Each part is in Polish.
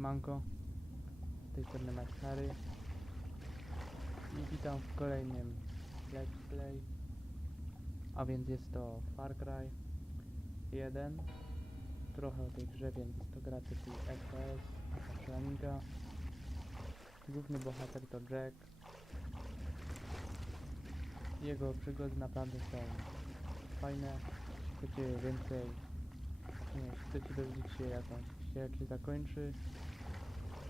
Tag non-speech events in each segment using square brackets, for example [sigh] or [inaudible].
Siemanko, z tej strony i witam w kolejnym Let's Play, a więc jest to Far Cry 1, trochę o tej grze, więc to gra typu FPS, taka strzelanka, główny bohater to Jack, jego przygody naprawdę są fajne, chcecie więcej nie, chcecie dowiedzieć się jakąś, jak się zakończy,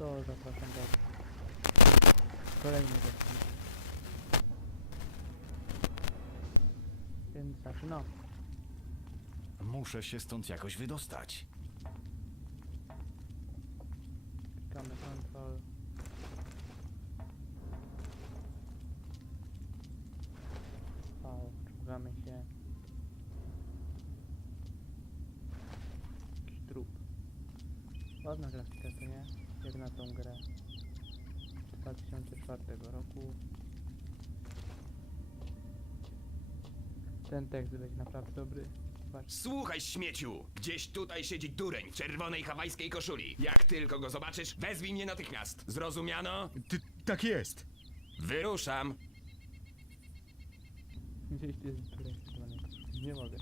to zapraszam do kolejnego odcinku. Więc zaczynam. Muszę się stąd jakoś wydostać. Klikamy control. O, czołgamy się. Jakiś trup. Ładna grafika, to nie? Jak na tą grę. 2004 roku. Ten tekst będzie naprawdę dobry. Zobacz. Słuchaj, śmieciu! Gdzieś tutaj siedzi dureń w czerwonej hawajskiej koszuli. Jak tylko go zobaczysz, wezwij mnie natychmiast. Zrozumiano? Ty, tak jest. Wyruszam. Gdzieś tu jest strony. Nie mogę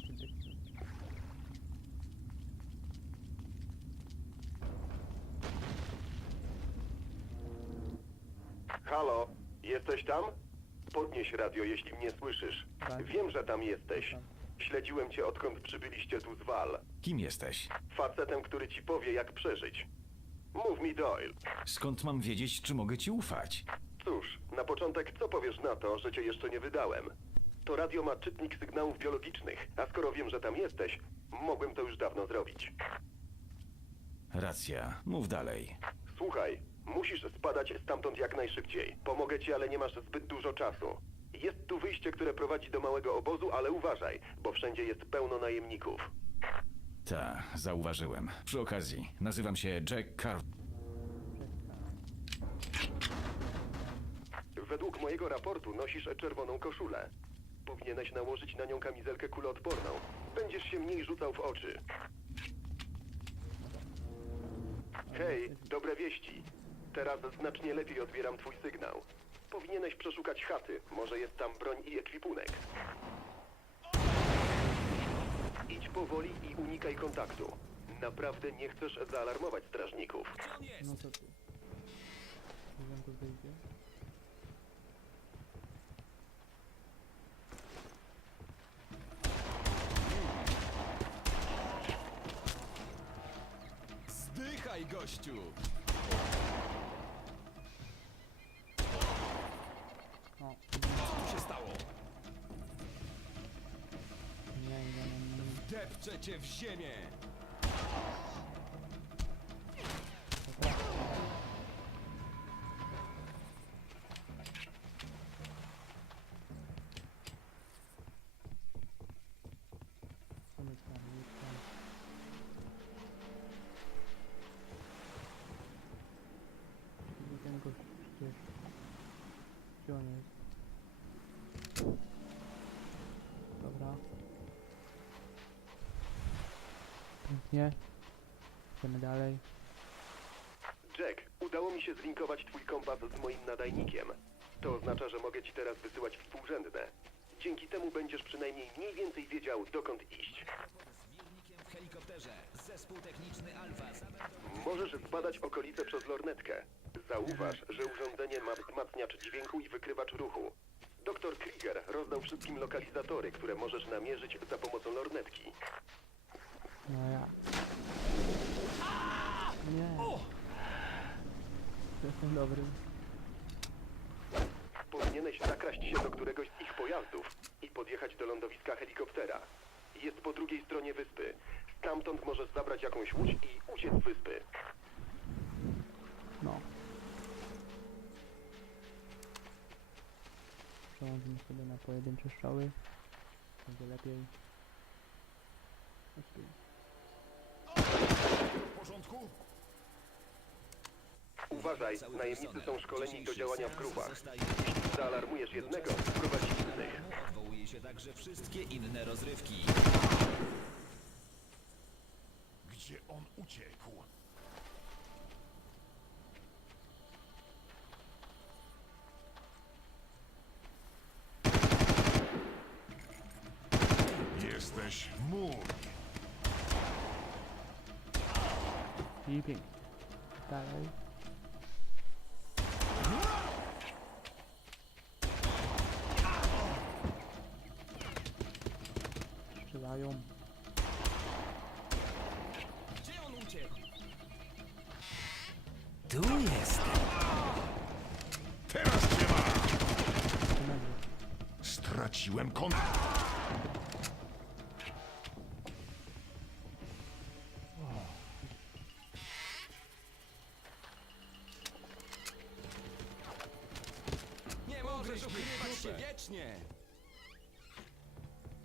Halo, jesteś tam? Podnieś radio, jeśli mnie słyszysz. Tak. Wiem, że tam jesteś. Śledziłem cię, odkąd przybyliście tu z Wal. Kim jesteś? Facetem, który ci powie, jak przeżyć. Mów mi, Doyle. Skąd mam wiedzieć, czy mogę ci ufać? Cóż, na początek, co powiesz na to, że cię jeszcze nie wydałem? To radio ma czytnik sygnałów biologicznych, a skoro wiem, że tam jesteś, mogłem to już dawno zrobić. Racja, mów dalej. Słuchaj, musisz spadać stamtąd jak najszybciej. Pomogę ci, ale nie masz zbyt dużo czasu. Jest tu wyjście, które prowadzi do małego obozu, ale uważaj, bo wszędzie jest pełno najemników. Ta, zauważyłem. Przy okazji, nazywam się Jack Car... Według mojego raportu nosisz czerwoną koszulę. Powinieneś nałożyć na nią kamizelkę kuloodporną. Będziesz się mniej rzucał w oczy. Hej, dobre wieści. Teraz znacznie lepiej odbieram twój sygnał. Powinieneś przeszukać chaty. Może jest tam broń i ekwipunek. Idź powoli i unikaj kontaktu. Naprawdę nie chcesz zaalarmować strażników. No co tu? Wiem, to wyjdzie. Zdychaj, gościu! Nie. Depczę cię w ziemię! Pięknie. Idziemy dalej. Jack, udało mi się zlinkować twój kompas z moim nadajnikiem. To oznacza, że mogę ci teraz wysyłać współrzędne. Dzięki temu będziesz przynajmniej mniej więcej wiedział, dokąd iść. w helikopterze. Zespół techniczny Alfa. Możesz zbadać okolice przez lornetkę. Zauważ, że urządzenie ma wzmacniacz dźwięku i wykrywacz ruchu. Doktor Krieger rozdał wszystkim lokalizatory, które możesz namierzyć za pomocą lornetki. No ja. Nie. [laughs] Jestem dobry. Powinieneś zakraść się do któregoś z ich pojazdów i podjechać do lądowiska helikoptera. Jest po drugiej stronie wyspy. Stamtąd możesz zabrać jakąś łódź i uciec z wyspy. No. Przełączymy sobie na pojedyncze strzały. Będzie lepiej. W porządku? Uważaj, najemnicy są szkoleni do działania w grupach. zaalarmujesz jednego, wprowadzi innych. Odwołuje się także wszystkie inne rozrywki. Gdzie on uciekł? Pięknie. Dalej. Strzelają. Gdzie on uciekł? Tu jestem. Teraz cię ma! Komendy. Straciłem kontakt. Możesz ukrywać się wiecznie!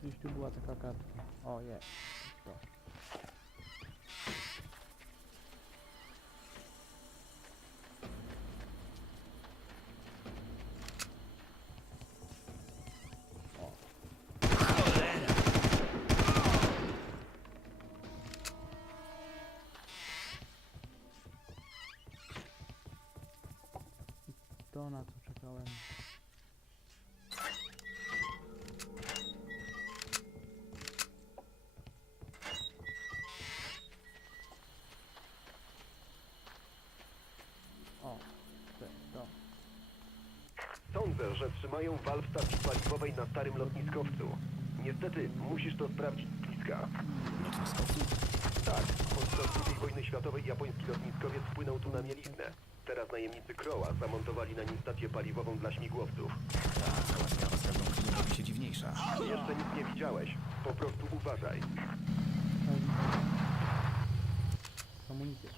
Gdzieś tu była taka kartka. O, jest. To. To na co czekałem. Sądzę, że trzymają wal w stacji paliwowej na starym lotniskowcu. Niestety, musisz to sprawdzić z bliska. Tak, podczas II wojny światowej japoński lotniskowiec wpłynął tu na mieliznę. Teraz najemnicy Croa zamontowali na nim stację paliwową dla śmigłowców. Ta cała sprawa z każdą chwilą robi się dziwniejsza. Jeszcze nic nie widziałeś. Po prostu uważaj. Amunicję.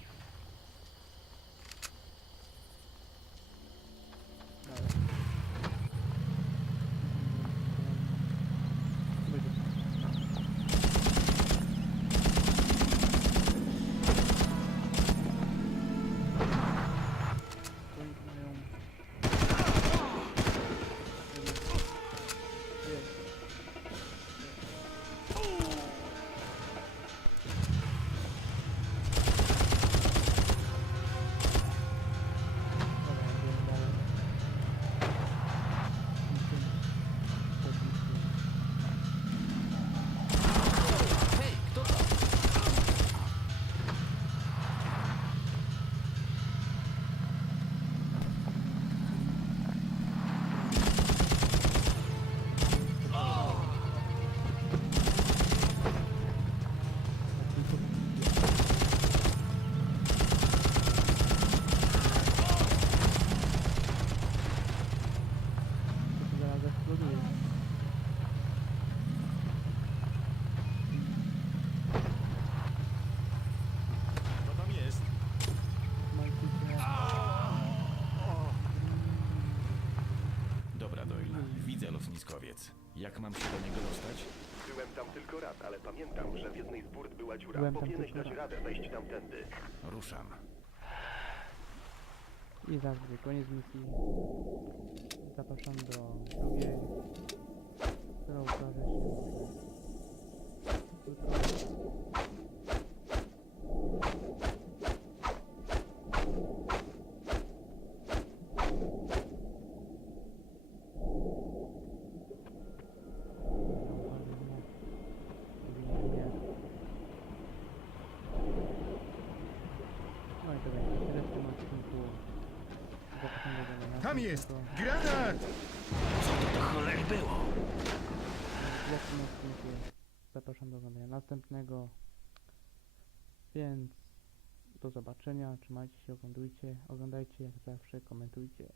Jak mam się do niego dostać? Byłem tam tylko raz, ale pamiętam, że w jednej z burt była dziura. Byłem tam Powinieneś tylko dać raz. radę wejść tamtędy. Ruszam. I zawsze koniec misji. Zapraszam do drugiej, która ukaże się jutro. No i to będzie tyle w tym odcinku. Do Tam jest! Granat! W tym odcinku zapraszam do oglądania następnego. Więc do zobaczenia. Trzymajcie się, oglądujcie, oglądajcie jak zawsze, komentujcie.